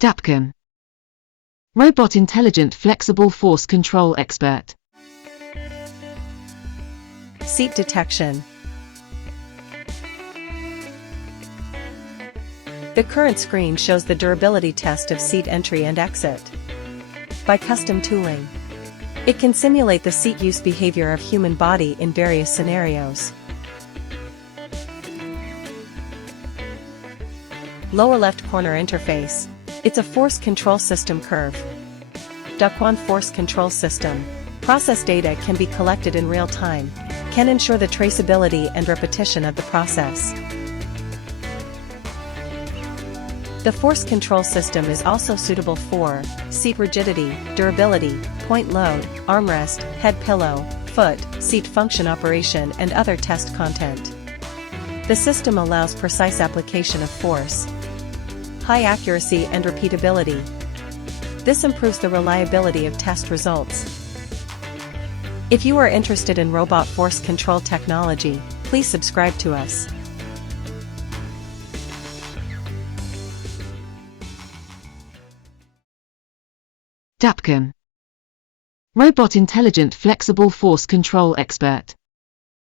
DAPCAM. Robot Intelligent Flexible Force Control Expert. Seat detection. The current screen shows the durability test of seat entry and exit. By custom tooling, it can simulate the seat use behavior of human body in various scenarios. Lower left corner interface. It's a force control system curve. DAPCAM force control system. Process data can be collected in real time, can ensure the traceability and repetition of the process. The force control system is also suitable for seat rigidity, durability, point load, armrest, head pillow, foot, seat function operation and other test content. The system allows precise application of force, high accuracy and repeatability. This improves the reliability of test results. If you are interested in robot force control technology, please subscribe to us. DAPCAM. Robot Intelligent Flexible Force Control Expert.